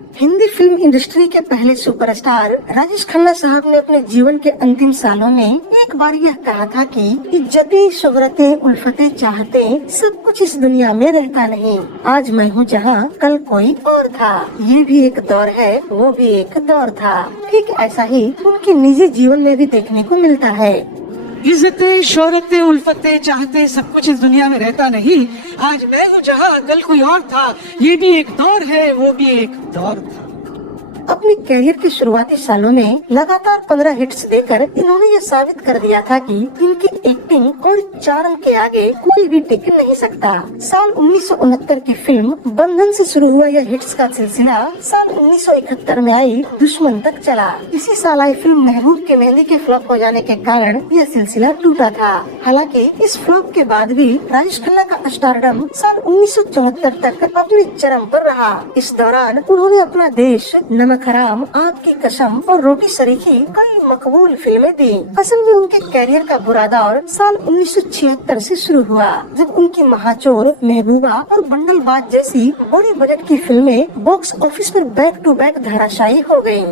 Hindi film industry के पहले superstar Rajesh Khanna साहब ने अपने जीवन के अंतिम सालों में एक बार यह कहा था कि इज्जतें, शोहरतें, उल्फतें, चाहतें सब कुछ इस दुनिया में रहता नहीं। आज मैं हूँ जहाँ कल कोई और था। ये भी एक दौर है, वो भी एक दौर था। ठीक ऐसा ही उनके निजी जीवन में भी देखने को मिलता है। इज्जतें, शोहरतें, उल्फतें, चाहते सब कुछ इस दुनिया में रहता नहीं। आज मैं हूँ जहाँ कल कोई और था। ये भी एक दौर है, वो भी एक दौर था। अपने कैरियर के शुरुआती सालों में लगातार 15 हिट्स देकर इन्होंने ये साबित कर दिया था कि इनकी एक्टिंग और चार्म के आगे कोई भी टिक नहीं सकता। साल 1969 की फिल्म बंधन से शुरू हुआ यह हिट्स का सिलसिला साल 1971 में आई दुश्मन तक चला। इसी साल आई फिल्म महबूब के मेहंदी के फ्लॉप हो जाने के कारण यह सिलसिला टूटा था। हालांकि इस फ्लॉप के बाद भी राजेश खन्ना का स्टारडम साल 1974 तक अपने चरम पर रहा। इस दौरान उन्होंने अपना देश, नमक हराम, आपकी कसम और रोटी सरीखी कई मकबूल फिल्में दी। असल में उनके कैरियर का बुरा दौर साल 1976 से शुरू हुआ, जब उनकी महाचोर, महबूबा और बंडलबाज जैसी बड़ी बजट की फिल्में बॉक्स ऑफिस पर बैक टू बैक धराशायी हो गयी।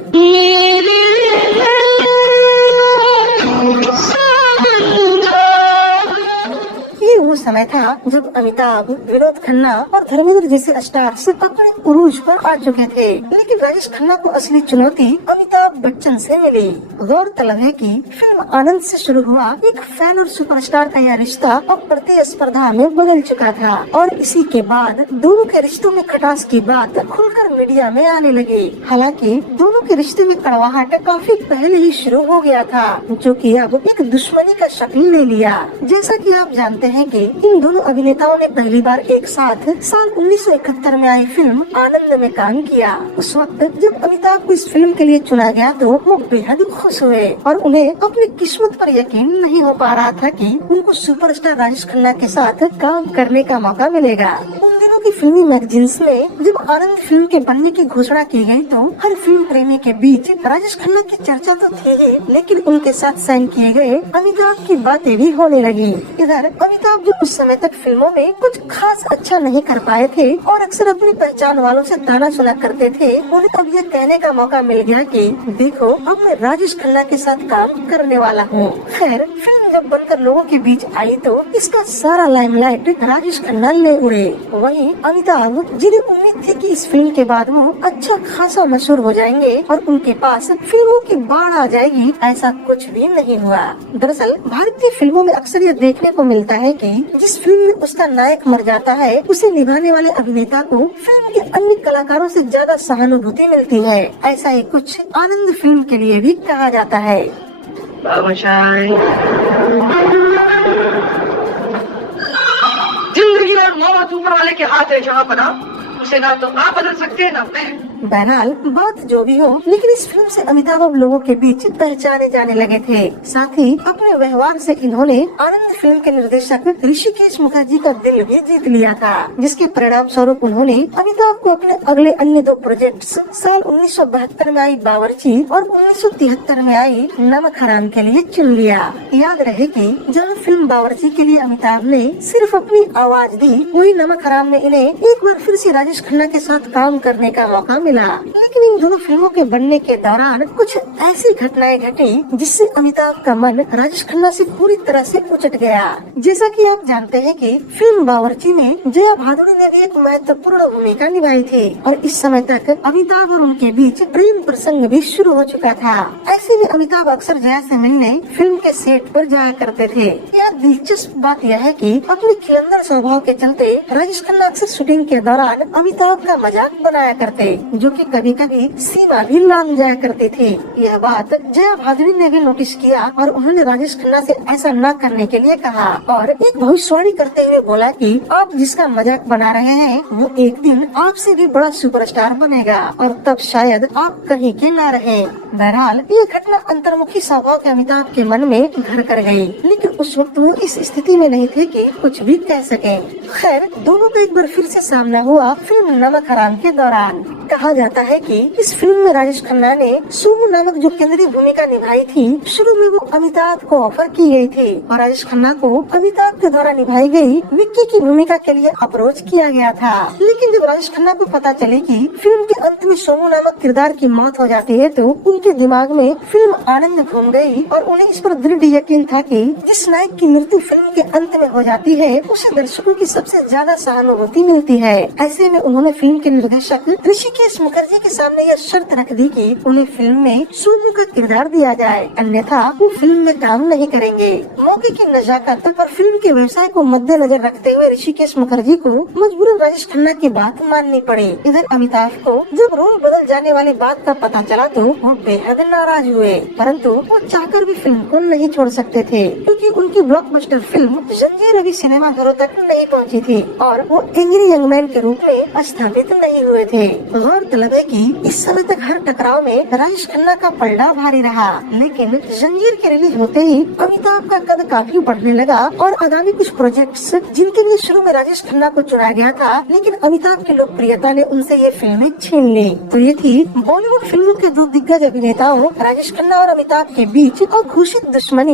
ये वो समय था जब अमिताभ, विनोद खन्ना और धर्मेंद्र जैसे स्टार्स अपने उरूज पर आ चुके थे। लेकिन राजेश खन्ना को असली चुनौती अमिताभ बच्चन से मिली। गौरतलब है कि फिल्म आनंद से शुरू हुआ एक फैन और सुपरस्टार का यह रिश्ता अब प्रतिस्पर्धा में बदल चुका था और इसी के बाद दोनों के रिश्तों में खटास की बात खुलकर मीडिया में आने लगी। हालांकि दोनों के रिश्ते में कड़वाहट काफी पहले ही शुरू हो गया था, जो कि अब एक दुश्मनी का शक्ल ले लिया। जैसा कि आप जानते हैं कि इन दोनों अभिनेताओं ने पहली बार एक साथ साल 1971 में आई फिल्म आनंद में काम किया। उस वक्त जब अमिताभ को इस फिल्म के लिए चुना गया तो वो बेहद खुश हुए और उन्हें अपनी किस्मत पर यकीन नहीं हो पा रहा था कि उनको सुपरस्टार राजेश खन्ना के साथ काम करने का मौका मिलेगा। उन दिनों की फिल्मी मैगजीन्स में जब आनंद फिल्म के बनने की घोषणा की गई तो हर फिल्म प्रेमी के बीच राजेश खन्ना की चर्चा तो थी ही, लेकिन उनके साथ साइन किए गए अमिताभ की बातें भी होने लगी। इधर अमिताभ जो उस समय तक फिल्मों में कुछ खास अच्छा नहीं कर पाए थे और अक्सर अपनी पहचान वालों से ताना सुना करते थे, उन्हें अब यह कहने का मौका मिल गया कि देखो अब मैं राजेश खन्ना के साथ काम करने वाला हूँ। खैर फिल्म जब बनकर लोगों के बीच आई तो इसका सारा लाइमलाइट राजेश खन्ना ले उड़े। वहीं अमिताभ, जिन्हें उम्मीद थी कि इस फिल्म के बाद वो अच्छा खासा मशहूर हो जाएंगे और उनके पास फिल्मों की बाढ़ आ जाएगी, ऐसा कुछ भी नहीं हुआ। दरअसल भारतीय फिल्मों में अक्सर यह देखने को मिलता है कि जिस फिल्म में उसका नायक मर जाता है उसे निभाने वाले अभिनेता को फिल्म के अन्य कलाकारों से ज्यादा सहानुभूति मिलती है। ऐसा ही कुछ आनंद फिल्म के लिए भी कहा जाता है। जिंदगी और मौत ऊपर वाले के हाथ है, जहाँ बना उसे ना तो आप बदल सकते हैं ना मैं। बहरहाल बात जो भी हो, लेकिन इस फिल्म से अमिताभ अब लोगों के बीच पहचाने जाने लगे थे। साथ ही अपने व्यवहार से इन्होंने आनंद फिल्म के निर्देशक ऋषिकेश मुखर्जी का दिल भी जीत लिया था, जिसके परिणाम स्वरूप उन्होंने अमिताभ को अपने अगले अन्य दो प्रोजेक्ट्स साल 1972 में आई बावर्ची और 1973 में आई नमक हराम के लिए चुन लिया। याद रहे कि जब फिल्म बावर्ची के लिए अमिताभ ने सिर्फ अपनी आवाज दी, वही नमक हराम में इन्हें एक बार फिर से राजेश खन्ना के साथ काम करने का मौका मिला। लेकिन इन दोनों फिल्मों के बनने के दौरान कुछ ऐसी घटनाएं घटी जिससे अमिताभ का मन राजेश खन्ना से पूरी तरह से उचट गया। जैसा कि आप जानते हैं कि फिल्म बावर्ची में जया भादुड़ी ने भी एक महत्वपूर्ण भूमिका निभाई थी और इस समय तक अमिताभ और उनके बीच प्रेम प्रसंग भी शुरू हो चुका था। ऐसे में अमिताभ अक्सर जया से मिलने फिल्म के सेट पर जाया करते थे। यह दिलचस्प बात यह है कि अपने खिलंदर स्वभाव के चलते राजेश खन्ना अक्सर शूटिंग के दौरान अमिताभ का मजाक बनाया करते, जो कि कभी कभी सीमा भी लांघ जाया करती थी। यह बात जया भादुड़ी ने भी नोटिस किया और उन्होंने राजेश खन्ना से ऐसा न करने के लिए कहा और एक भविष्यवाणी करते हुए बोला कि आप जिसका मजाक बना रहे हैं वो एक दिन आपसे भी बड़ा सुपरस्टार बनेगा और तब शायद आप कहीं के न रहे। बहरहाल ये घटना अंतर्मुखी स्वभाव के अमिताभ के मन में घर कर गई, लेकिन उस वक्त वो इस स्थिति में नहीं थे कि कुछ भी कह सके। खैर दोनों का एक बार फिर से सामना हुआ फिल्म नमक हराम के दौरान। कहा जाता है कि इस फिल्म में राजेश खन्ना ने सोमू नामक जो केंद्रीय भूमिका निभाई थी, शुरू में वो अमिताभ को ऑफर की गई थी और राजेश खन्ना को अमिताभ के द्वारा निभाई गई विक्की की भूमिका के लिए अप्रोच किया गया था। लेकिन जब राजेश खन्ना को पता चली कि फिल्म के अंत में सोमू नामक किरदार की मौत हो जाती है तो उनके दिमाग में फिल्म आनंद घूम गई और उन्हें इस पर दृढ़ यकीन था कि जिस नायक की मृत्यु फिल्म के अंत में हो जाती है उसे दर्शकों की सबसे ज्यादा सहानुभूति मिलती है। ऐसे में उन्होंने फिल्म के निर्देशक ऋषिकेश मुखर्जी के सामने यह शर्त रख दी कि उन्हें फिल्म में सोमू का किरदार दिया जाए, अन्यथा वो फिल्म में काम नहीं करेंगे। मौके की नजाकत और फिल्म के व्यवसाय को मद्देनजर रखते हुए ऋषिकेश मुखर्जी को मजबूरन राजेश खन्ना की बात माननी पड़ी। इधर अमिताभ को जब रोल बदल जाने वाली बात का पता चला तो वो बेहद नाराज हुए, परंतु वो चाहकर भी फिल्म को नहीं छोड़ सकते थे क्योंकि उनकी ब्लॉकबस्टर फिल्म जंजीर अभी सिनेमाघरों तक नहीं पहुंची थी और वो एंग्री यंग मैन के रूप में स्थापित नहीं हुए थे। गौरतलब है कि इस समय तक हर टकराव में राजेश खन्ना का पलड़ा भारी रहा, लेकिन जंजीर के रिलीज होते ही अमिताभ का कद काफी बढ़ने लगा और आगामी कुछ प्रोजेक्ट्स जिनके लिए शुरू में राजेश खन्ना को चुना गया था, लेकिन अमिताभ की लोकप्रियता ने उनसे ये फिल्में छीन ली। तो ये थी बॉलीवुड फिल्मों के दो दिग्गज अभिनेताओं राजेश खन्ना और अमिताभ के बीच अघोषित दुश्मनी।